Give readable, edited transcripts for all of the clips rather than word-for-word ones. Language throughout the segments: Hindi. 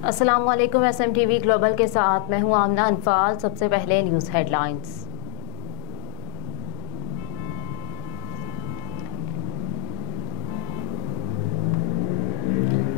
अस्सलाम वालेकुम। SMTV ग्लोबल के साथ मैं हूं आमना अनफाल। सबसे पहले न्यूज़ हेडलाइंस।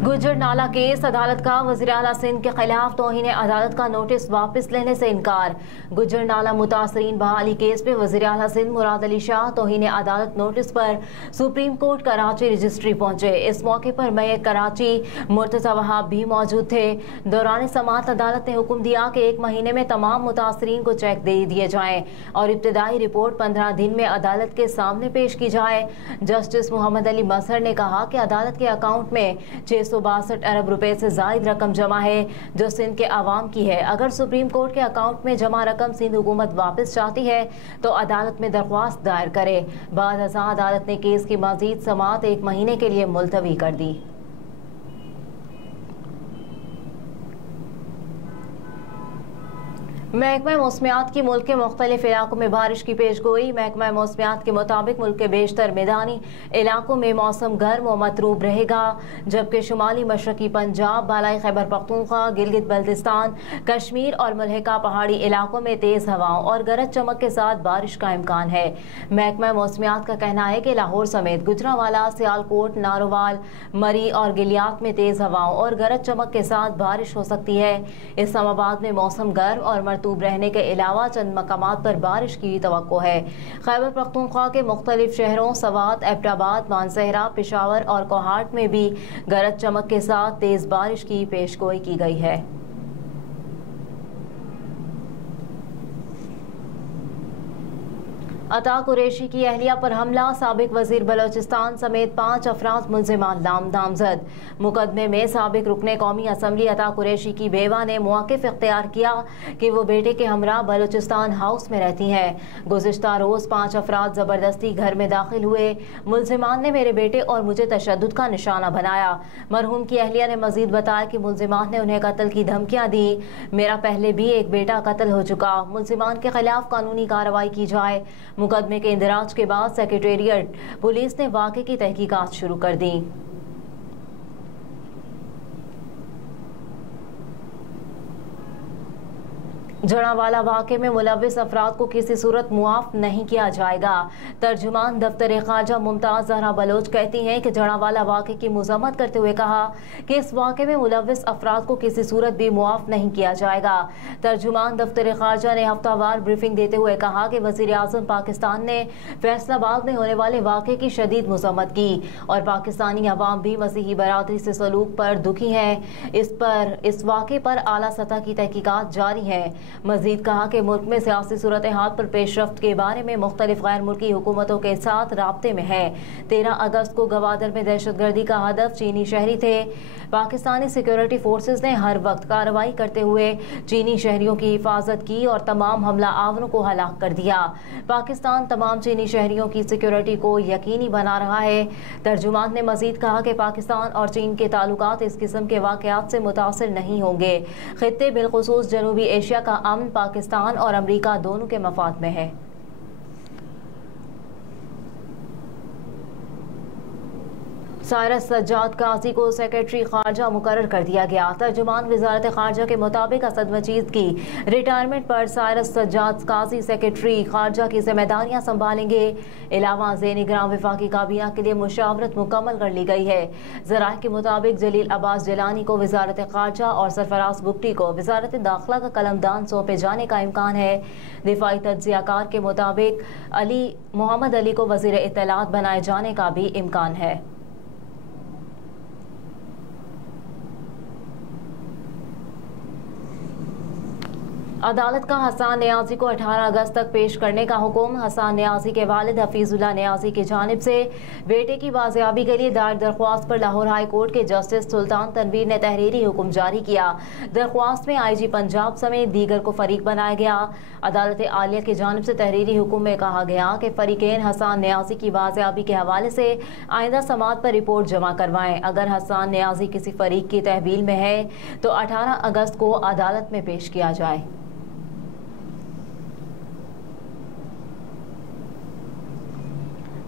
गुज्जर नाला केस, अदालत का वज़ीर आला सिंध के खिलाफ तौहीन अदालत का नोटिस वापस लेने से इनकार। गुज्जर नाला मुतासरीन बहाली केस में वज़ीर आला सिंध मुराद अली शाह तौहीन अदालत नोटिस पर सुप्रीम कोर्ट कराची रजिस्ट्री पहुंचे। इस मौके पर मेयर कराची मुर्तज़ा वहाब भी मौजूद थे। दौरान समाअत अदालत ने हुक्म दिया कि 1 महीने में तमाम मुतासरीन को चेक दे दिए जाएं और इब्तदाई रिपोर्ट 15 दिन में अदालत के सामने पेश की जाए। जस्टिस मोहम्मद अली मजहर ने कहा कि अदालत के अकाउंट में 662 अरब रुपए से जायद रकम जमा है जो सिंध के आवाम की है। अगर सुप्रीम कोर्ट के अकाउंट में जमा रकम सिंध हुकूमत वापस चाहती है तो अदालत में दरख्वास्त दायर करे। बाद अज़ां अदालत ने केस की मज़ीद समाअत 1 महीने के लिए मुलतवी कर दी। महकमा मौसमियात की मुल्क के मुख्तलिफ इलाकों में बारिश की पेशगोई। महकमा मौसमियात के मुताबिक मुल्क के बेशतर मैदानी इलाकों में मौसम गर्म और मतरूब रहेगा, जबकि शुमाली मशरकी पंजाब, बालाई खैबर पख्तूनख्वा, गिलगित बल्तिस्तान, कश्मीर और मुल्हिका पहाड़ी इलाकों में तेज़ हवाओं और गरज चमक के साथ बारिश का इम्कान है। महकमा मौसमियात का कहना है कि लाहौर समेत गुजरांवाला, सियालकोट, नारोवाल, मरी और गिलियात में तेज़ हवाओं और गरज चमक के साथ बारिश हो सकती है। इस्लामाबाद में मौसम गर्म और मरतूब रहने के अलावा चंद मकामात पर बारिश की तवक्को है। खैबर पख्तूनख्वा के मुख्तलिफ शहरों सवात, एबटाबाद, मानसहरा, पेशावर और कोहाट में भी गरज चमक के साथ तेज बारिश की पेशगोई की गई है। अता कुरैशी की अहलिया पर हमला, साबिक वजीर बलोचिस्तान समेत 5 अफराद मुल्जिमान नामजद। मुकदमे में साबिक रुकने कौमी असम्बली अता कुरैशी की बेवा ने मौक़िफ़ इख्तियार किया कि वो बेटे के हमरा बलोचिस्तान हाउस में रहती हैं। गुज़िश्ता रोज़ 5 अफराद ज़बरदस्ती घर में दाखिल हुए। मुल्जिमान ने मेरे बेटे और मुझे तशद्दुद का निशाना बनाया। मरहूम की अहलिया ने मजीद बताया कि मुल्जिमान ने उन्हें कत्ल की धमकियाँ दी। मेरा पहले भी एक बेटा कत्ल हो चुका। मुल्जिमान के खिलाफ कानूनी कार्रवाई की जाए। मुकदमे के इंदराज के बाद सेक्रेटेरिएट पुलिस ने वाक़े की तहकीकात शुरू कर दी। जड़ावाला वाक़े में मुलव्विस अफराद को किसी सूरत मुआफ़ नहीं किया जाएगा। तर्जुमान दफ्तर ख़ारजा मुमताज़ ज़हरा बलोच कहती हैं कि जड़ावाला वाक़े की मज़म्मत करते हुए कहा कि इस वाक़े में मुलव्विस अफराद को किसी सूरत भी मुआफ़ नहीं किया जाएगा। तर्जुमान दफ्तर ख़ारजा ने हफ्तावार ब्रीफिंग देते हुए कहा कि वज़ीर आज़म पाकिस्तान ने फैसलाबाद में होने वाले वाक़े की शदीद मज़म्मत की और पाकिस्तानी अवाम भी मसीही बरादरी से सलूक पर दुखी हैं। इस वाक़े पर आला सतह की तहकीकात जारी है। मजीद कहा कि मुल्क में सियासी सूरत हाल पर पेशरफ्त के बारे में मुख्तलिफ गैर मुल्की हुकूमतों के साथ राब्ते में है। 13 अगस्त को गवादर में दहशतगर्दी का हदफ चीनी शहरी थे। पाकिस्तानी सिक्योरिटी फोर्सेज ने हर वक्त कार्रवाई करते हुए चीनी शहरियों की हिफाजत की और तमाम हमला आवरों को हलाक कर दिया। पाकिस्तान तमाम चीनी शहरियों की सिक्योरिटी को यकीनी बना रहा है। तर्जुमान ने मजीद कहा कि पाकिस्तान और चीन के ताल्लुकात इस किस्म के वाक़यात से मुतासिर नहीं होंगे। खित्ते बिलखुसूस जनूबी एशिया का अमन पाकिस्तान और अमरीका दोनों के मफाद में है। साइरस सज्जाद काजी को सेक्रेटरी खारजा मुकर्रर कर दिया गया। तर्जुमान वजारत खारजा के मुताबिक असद मजीद की रिटायरमेंट पर साइरस सज्जाद काजी सेक्रेटरी खारजा की जिम्मेदारियां संभालेंगे। अलावा ज़ेर-ए-निगरां वफाकी काबीना के लिए मुशावरत मुकम्मल कर ली गई है। ज़राए के मुताबिक जलील अब्बास जिलानी को वजारत खारजा और सरफराज बुगटी को वजारत दाखिला का कलमदान सौंपे जाने का इम्कान है। दिफाई तज्ज़ियाकार के मुताबिक मोहम्मद अली को वज़ीर इत्तलात बनाए जाने का भी इम्कान है। अदालत का हसन नियाजी को 18 अगस्त तक पेश करने का हुक्म। हसन नियाजी के वालिद हफीजुल्लाह नियाजी की जानिब से बेटे की बाजियाबी के लिए दायर दरख्वास्त पर लाहौर हाई कोर्ट के जस्टिस सुल्तान तनवीर ने तहरीरी हुक्म जारी किया। दरख्वास्त में IG पंजाब समेत दीगर को फरीक बनाया गया। अदालत आलिया की जानिब से तहरीरी हुक्म में कहा गया कि फरीकेन हसन नियाजी की बाजियाबी के हवाले से आइंदा समाअत पर रिपोर्ट जमा करवाएं। अगर हसन नियाजी किसी फरीक की तहवील में है तो 18 अगस्त को अदालत में पेश किया जाए।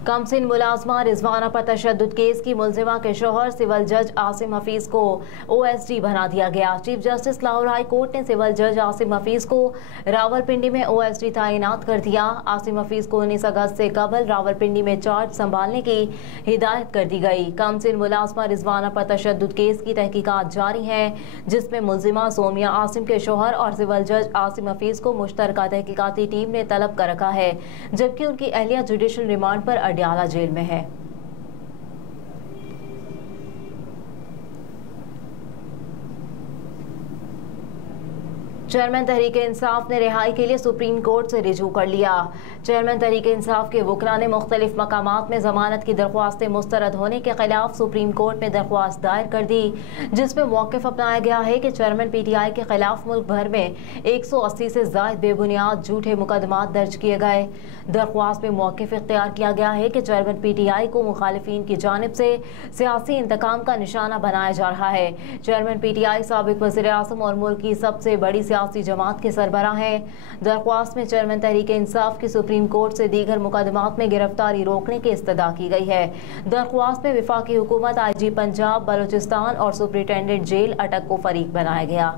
कमसिन मुलाजमा रिजवाना पर तशद्दुद केस की मुलजिमा के शोहर सिविल जज आसिम हफीज को OSD बना दिया गया। Chief justice Lahore high court ने सिविल जज आसिम हफीज को रावलपिंडी में OSD तैनात कर दिया। आसिम हफीज को 19 अगस्त से कबल रावलपिंडी में चार्ज संभालने की हिदायत कर दी गई। कमसिन मुलाजमा रिजवाना पर तशद्दुद केस की तहकीकात जारी है, जिसमें मुलजिमा सोमिया आसिम के शोहर और सिविल जज आसिम हफीज को मुश्तरका तहकीकाती टीम ने तलब कर रखा है, जबकि उनकी अहलिया जुडिशल रिमांड पर अडयाला जेल में है। चेयरमैन तहरीक इंसाफ ने रिहाई के लिए सुप्रीम कोर्ट से रिजू कर लिया। चेयरमैन तहरीक इंसाफ के वकला ने मुख्तलिफ मकामात में जमानत की दरख्वास्तें मुस्तरद होने के खिलाफ सुप्रीम कोर्ट में दरख्वास्त दायर कर दी, जिसमें मौक़िफ़ अपनाया गया है कि चेयरमैन PTI के खिलाफ मुल्क भर में 180 से ज़ायद बेबुनियाद झूठे मुकदमात दर्ज किए गए। दरख्वास्त में मौक़िफ़ इख्तियार किया गया है कि चेयरमैन PTI को मुखालिफिन की जानिब से सियासी इंतकाम का निशाना बनाया जा रहा है। चेयरमैन PTI साबिक वज़ीर आज़म और मुल्क की सबसे बड़ी सियासी जमात के सरबराह हैं। दरख्वास्त में चेयरमैन तहरीक इंसाफ की सुप्रीम कोर्ट से दीगर मुकदमात में गिरफ्तारी रोकने की इस्तदा की गई है। दरख्वास्त में विफाकी हुकूमत, IG पंजाब, बलोचिस्तान और सुपरिटेंडेंट जेल अटक को फरीक बनाया गया।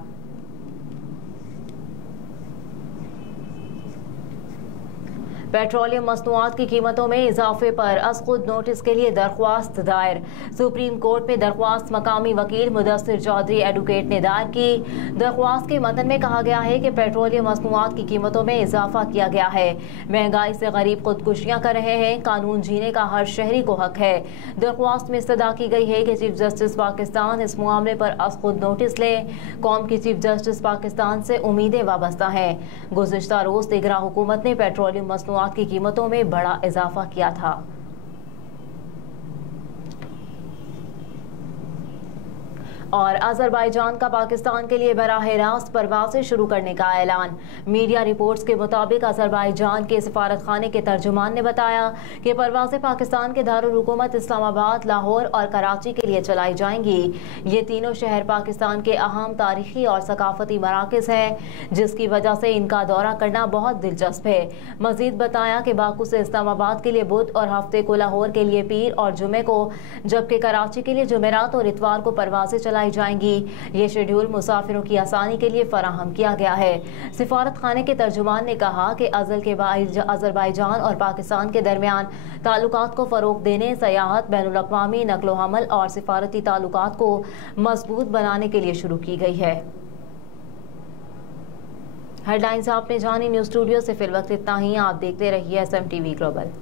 पेट्रोलियम मसनूआत की कीमतों में इजाफे पर अज़खुद नोटिस के लिए दरख्वास्त दायर। सुप्रीम कोर्ट में दरख्वास्त मकामी वकील मुदस्सिर चौधरी एडवोकेट ने दायर की। दरख्वास्त के मतन में कहा गया है कि पेट्रोलियम मसनूआत की कीमतों में इजाफा किया गया है। महंगाई से गरीब खुदकुशियां कर रहे हैं। कानून जीने का हर शहरी को हक है। दरख्वास्त में इस्तदा की गई है कि चीफ जस्टिस पाकिस्तान इस मामले पर अज़खुद नोटिस लें। कौम की चीफ जस्टिस पाकिस्तान से उम्मीदें वाबस्ता हैं। गुज़िश्ता रोज तिगरा हुकूमत ने पेट्रोलियम मसनूआत की कीमतों में बड़ा इजाफा किया था। और अजरबैजान का पाकिस्तान के लिए बराह रास्त परवाज़ें शुरू करने का ऐलान। मीडिया रिपोर्ट्स के मुताबिक अजरबैजान के सफारत खाने के तर्जुमान ने बताया कि परवाज़ें पाकिस्तान के दारुल हुकूमत इस्लामाबाद, लाहौर और कराची के लिए चलाई जाएंगी। ये तीनों शहर पाकिस्तान के अहम तारीखी और सकाफती मराकज़ हैं, जिसकी वजह से इनका दौरा करना बहुत दिलचस्प है। मजीद बताया कि बाकू से इस्लामाबाद के लिए बुध और हफ्ते को लाहौर के लिए पीर और जुमे को, जबकि कराची के लिए जुमेरात और इतवार को परवाज़ें चलाई जाएंगी। ये शेड्यूल मुसाफिरों की आसानी के लिए फराहम किया गया है। सिफारत खाने के तर्जुमान ने कहा कि अज़ल के अज़रबैजान और पाकिस्तान के दरमियान ताल्लुकात को फ़रोग़ देने, सयाहत, बैनुल अक़वामी नक़्लो हमल और सिफारती ताल्लुकात को मजबूत बनाने के लिए शुरू की गई है। हेडलाइंस आपने जानी। न्यूज़ स्टूडियो से फिल वक्त इतना ही। आप देखते रहिए SMTV ग्लोबल।